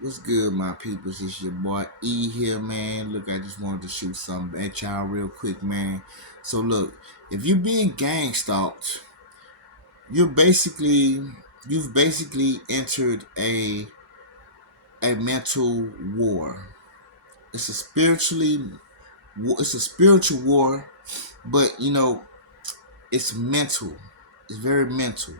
What's good, my peoples? It's your boy E here, man. Look, I just wanted to shoot something at y'all real quick, man. So look, if you're being gang stalked, you're basically you've basically entered a mental war. It's a spiritual war, but it's mental. It's very mental.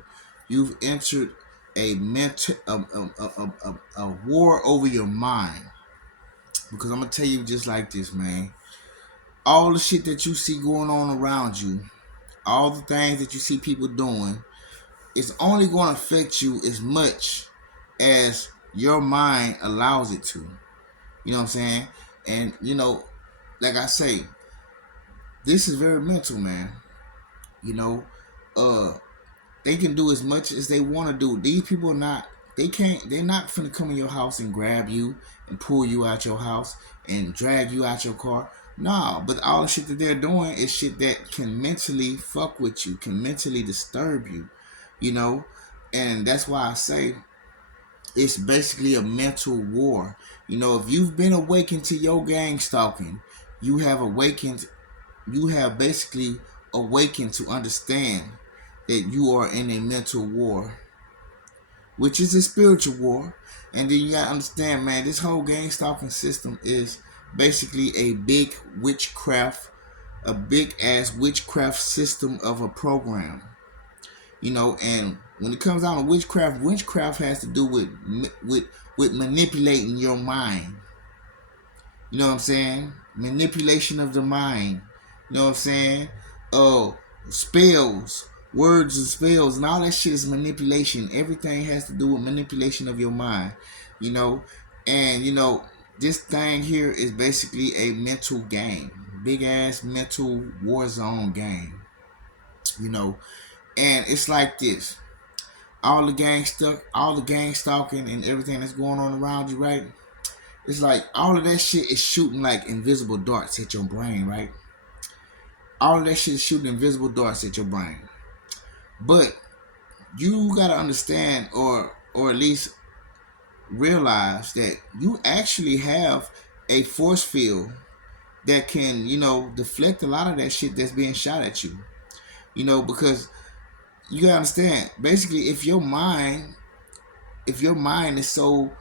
You've entered a mental a war over your mind. Because I'm gonna tell you just like this, man. All the shit that you see going on around you, all the things that you see people doing, it's only going to affect you as much as your mind allows it to. You know what I'm saying? And like I say, this is very mental, man. You know, uh, they can do as much as they want to do. These people are not. They can't. They're not finna come in your house and grab you and pull you out your house and drag you out your car. Nah, but all the shit that they're doing is shit that can mentally fuck with you, can mentally disturb you. You know, and that's why I say it's basically a mental war. If you've been awakened to your gang stalking, you have awakened. You have basically awakened to understand that you are in a mental war, which is a spiritual war. And then you gotta understand, man, this whole gang stalking system is basically a big ass witchcraft system of a program. And when it comes down to witchcraft has to do with manipulating your mind. You know what I'm saying? Manipulation of the mind. You know what I'm saying? Oh, spells, words and spells, and all that shit is manipulation. Everything has to do with manipulation of your mind. You know, and this thing here is basically a mental game, big ass mental war zone game. You know, and it's like this. All the gang stalking and everything that's going on around you, right? It's like all of that shit is shooting like invisible darts at your brain, right? All of that shit is shooting invisible darts at your brain. But you gotta understand, or at least realize that you actually have a force field that can, deflect a lot of that shit that's being shot at you. Because you gotta understand, basically, if your mind is so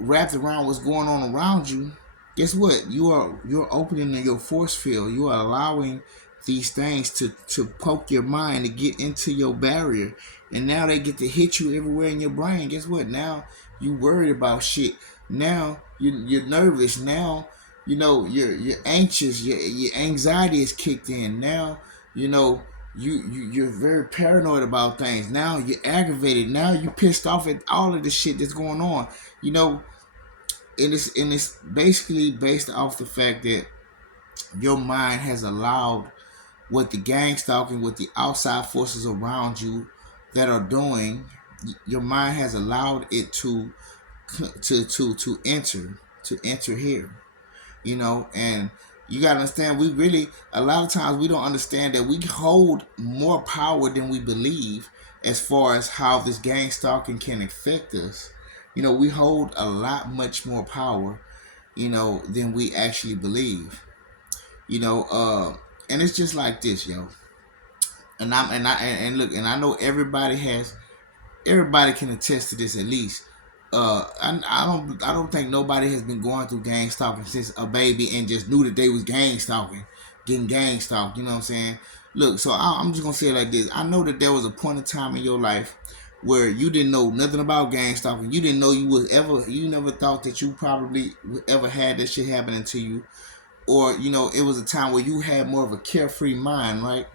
wrapped around what's going on around you, guess what? You're opening your force field. You are allowing these things to poke your mind to get into your barrier, and now they get to hit you everywhere in your brain. Guess what? Now you worried about shit. Now you're nervous. Now you're anxious. Your anxiety is kicked in. Now you know you're very paranoid about things. Now you're aggravated. Now you're pissed off at all of the shit that's going on. You know, and it's basically based off the fact that your mind has allowed what the gang stalking, what the outside forces around you that are doing. Your mind has allowed it to enter here. And you gotta understand, we really, a lot of times we don't understand that we hold more power than we believe as far as how this gang stalking can affect us. We hold a lot much more power, than we actually believe. you know uh and it's just like this, yo. And look, and I know everybody can attest to this at least. I don't think nobody has been going through gang stalking since a baby and just knew that they was gang stalking, getting gang stalked. You know what I'm saying? Look, so I'm just gonna say it like this. I know that there was a point in time in your life where you didn't know nothing about gang stalking. You didn't know you never thought that you probably ever had that shit happening to you, or it was a time where you had more of a carefree mind, right?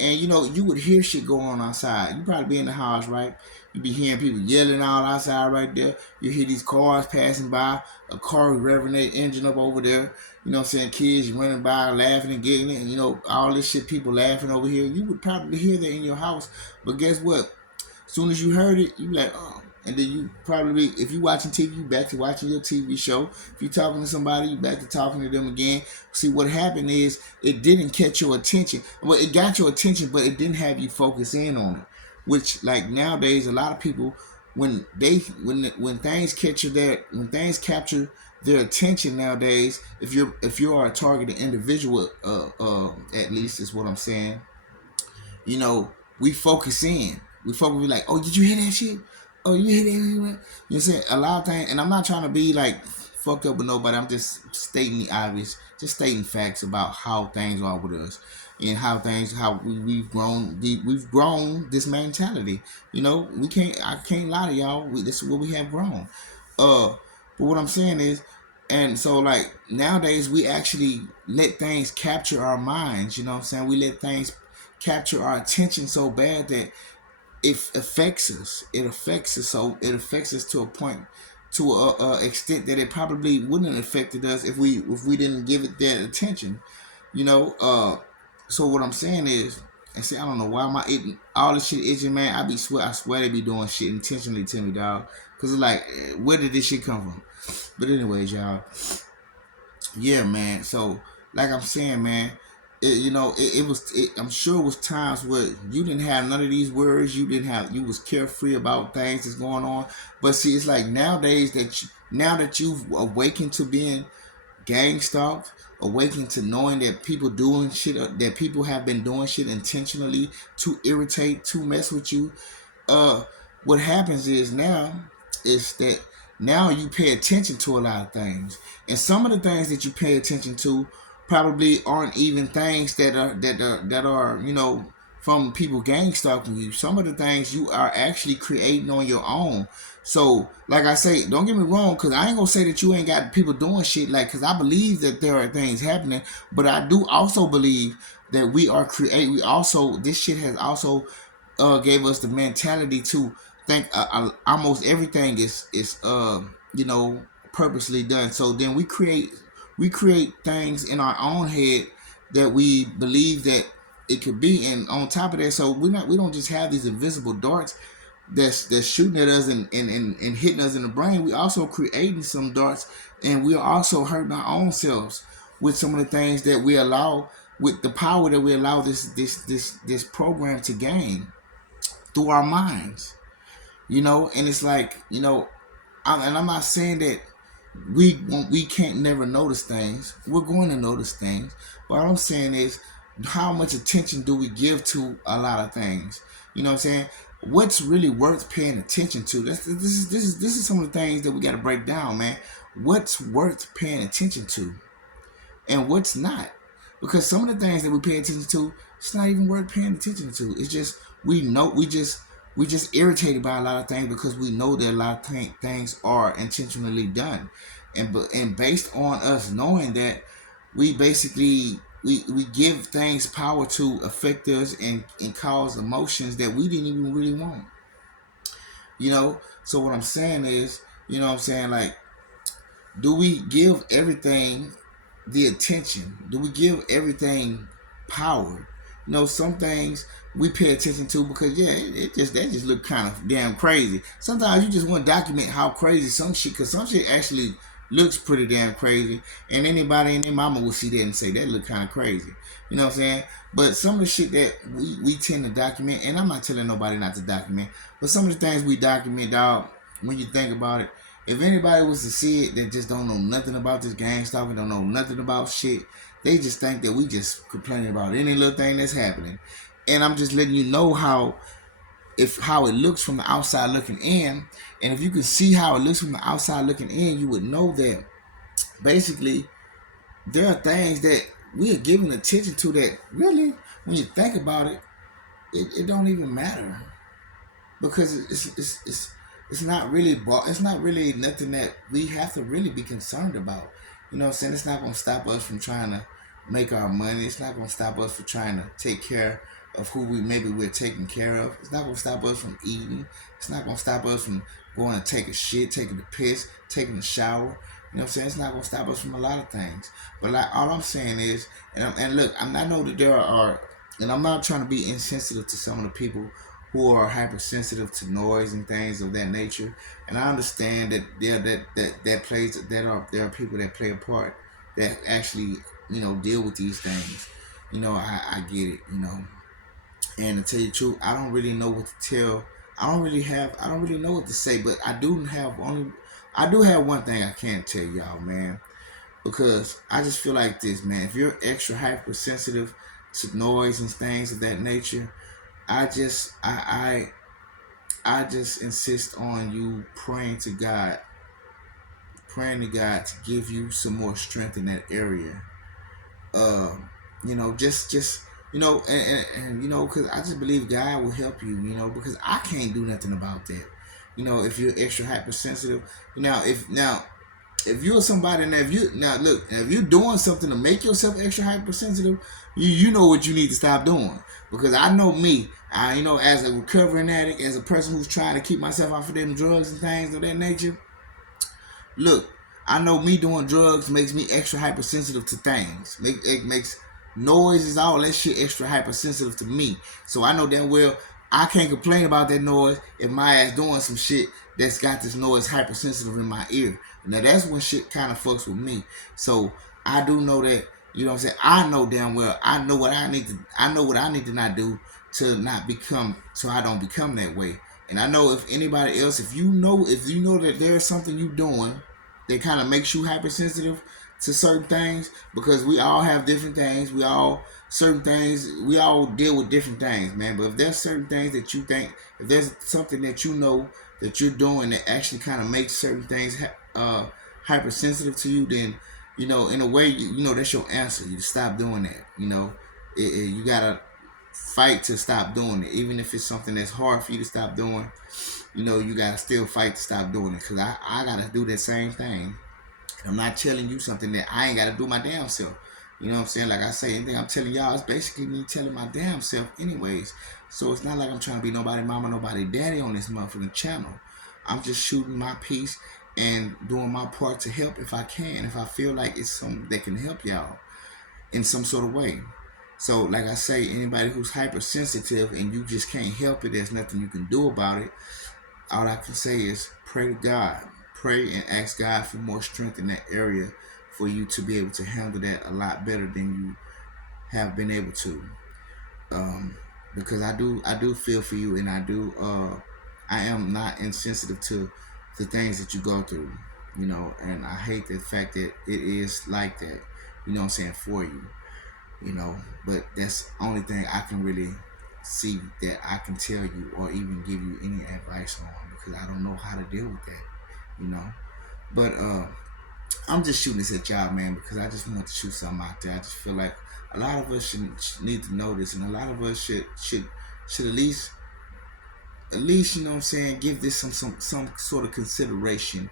And you would hear shit go on outside. You probably be in the house, right? You be hearing people yelling out outside right there. You hear these cars passing by, a car revving their engine up over there. You know what I'm saying? Kids running by laughing and getting it, and all this shit, people laughing over here. You would probably hear that in your house. But guess what? As soon as you heard it, you be like, oh. And then you probably, if you watching TV, you back to watching your TV show. If you're talking to somebody, you back to talking to them again. See, what happened is it didn't catch your attention. Well, it got your attention, but it didn't have you focus in on it. Which, like nowadays, a lot of people when things catch their when things capture their attention nowadays, if you are a targeted individual, at least is what I'm saying. You know, we focus in. We focus. We like, oh, did you hear that shit? Oh, you hear that? You know what I'm saying? A lot of things, and I'm not trying to be like fucked up with nobody. I'm just stating the obvious, just stating facts about how things are with us and how we've grown. We've grown this mentality. You know, I can't lie to y'all. This is what we have grown. Uh, but what I'm saying is, and so like nowadays we actually let things capture our minds. You know what I'm saying? We let things capture our attention so bad that it affects us. It affects us. So it affects us to a point, to a extent that it probably wouldn't have affected us if we didn't give it that attention. You know. So what I'm saying is, and see, I don't know why am I eating all this shit itching, man. I swear they be doing shit intentionally to me, dog. Cause it's like, where did this shit come from? But anyways, y'all, yeah, man. So like I'm saying, man, I'm sure it was times where you didn't have none of these words. You was carefree about things that's going on. But see, it's like nowadays now that you've awakened to being gang stalked, awakened to knowing that people doing shit, that people have been doing shit intentionally to irritate, to mess with you. uh what happens is that now you pay attention to a lot of things, and some of the things that you pay attention to probably aren't even things that are from people gang stalking you. Some of the things you are actually creating on your own. So like I say, don't get me wrong, because I ain't gonna say that you ain't got people doing shit, like, because I believe that there are things happening, but I do also believe that we also, this shit has also gave us the mentality to think almost everything is you know purposely done. So then we create things in our own head that we believe that it could be, and on top of that, so we don't just have these invisible darts that's shooting at us and hitting us in the brain. We also creating some darts, and we are also hurting our own selves with some of the things that we allow, with the power that we allow this program to gain through our minds, and it's like, and I'm not saying that we can't never notice things. We're going to notice things. But what I'm saying is, how much attention do we give to a lot of things? You know what I'm saying? What's really worth paying attention to? This is some of the things that we got to break down, man. What's worth paying attention to, and what's not? Because some of the things that we pay attention to, it's not even worth paying attention to. It's just we just irritated by a lot of things because we know that a lot of things are intentionally done, and based on us knowing that, we basically we give things power to affect us and cause emotions that we didn't even really want. So what I'm saying is, what I'm saying, like, do we give everything the attention? Do we give everything power? Some things we pay attention to because, yeah, that just look kind of damn crazy. Sometimes you just want to document how crazy some shit, because some shit actually looks pretty damn crazy, and anybody and their mama will see that and say that look kind of crazy. You know what I'm saying? But some of the shit that we tend to document, and I'm not telling nobody not to document, but some of the things we document, dog, when you think about it, if anybody was to see it that just don't know nothing about this gang stalking, don't know nothing about shit, they just think that we just complaining about any little thing that's happening. And I'm just letting you know how it looks from the outside looking in. And if you can see how it looks from the outside looking in, you would know that basically there are things that we are giving attention to that really, when you think about it, it don't even matter, because it's not really it's not really nothing that we have to really be concerned about. You know what I'm saying? It's not gonna stop us from trying to make our money. It's not gonna stop us from trying to take care of who we're taking care of. It's not gonna stop us from eating. It's not gonna stop us from going to take a shit, taking the piss, taking a shower. You know what I'm saying? It's not gonna stop us from a lot of things. But like, all I'm saying is, and look, I know that there are, and I'm not trying to be insensitive to some of the people who are hypersensitive to noise and things of that nature. And I understand that there are people that play a part that actually, deal with these things. I get it. And to tell you the truth, I don't really know what to tell I don't really know what to say, but I do have one thing I can tell y'all, man, because I just feel like this, man. If you're extra hypersensitive to noise and things of that nature, I just I just insist on you praying to God to give you some more strength in that area. Um, just because I just believe God will help you. Because I can't do nothing about that. If you're extra hypersensitive, if you're somebody, and if you're doing something to make yourself extra hypersensitive, you know what you need to stop doing. Because I know me, as a recovering addict, as a person who's trying to keep myself off of them drugs and things of that nature. Look, I know me doing drugs makes me extra hypersensitive to things. It makes noises, all that shit extra hypersensitive to me. So I know damn well I can't complain about that noise if my ass doing some shit that's got this noise hypersensitive in my ear. Now that's when shit kind of fucks with me. So I do know that, you know what I'm saying? I know damn well I know what I need to not do to not become, so I don't become that way. And I know if anybody else, if you know that there's something you doing that kind of makes you hypersensitive to certain things, because we all have different things. We all deal with different things, man. But if there's certain things that you think, if there's something that you know that you're doing that actually kind of makes certain things hypersensitive to you, then in a way, that's your answer. You stop doing that. You gotta fight to stop doing it, even if it's something that's hard for you to stop doing. You gotta still fight to stop doing it. Cause I gotta do that same thing. I'm not telling you something that I ain't gotta do my damn self. You know what I'm saying? Like I say, anything I'm telling y'all is basically me telling my damn self, anyways. So it's not like I'm trying to be nobody mama, nobody daddy on this motherfucking channel. I'm just shooting my piece and doing my part to help if I can. If I feel like it's something that can help y'all in some sort of way. So, like I say, anybody who's hypersensitive and you just can't help it, there's nothing you can do about it. All I can say is pray to God. Pray and ask God for more strength in that area for you to be able to handle that a lot better than you have been able to. Um, because I do feel for you, and I am not insensitive to the things that you go through. And I hate the fact that it is like that. You know what I'm saying, for you. But that's the only thing I can really see that I can tell you or even give you any advice on, because I don't know how to deal with that. you know but I'm just shooting this at y'all, man, because I just want to shoot something out there. I just feel like a lot of us should need to know this, and a lot of us should at least, you know what I'm saying, give this some sort of consideration.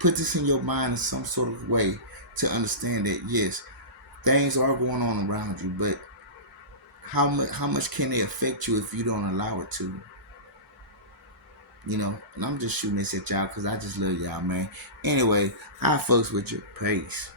Put this in your mind in some sort of way to understand that yes, things are going on around you, but how much can they affect you if you don't allow it to? And I'm just shooting this at y'all because I just love y'all, man. Anyway, hi folks with you. Peace.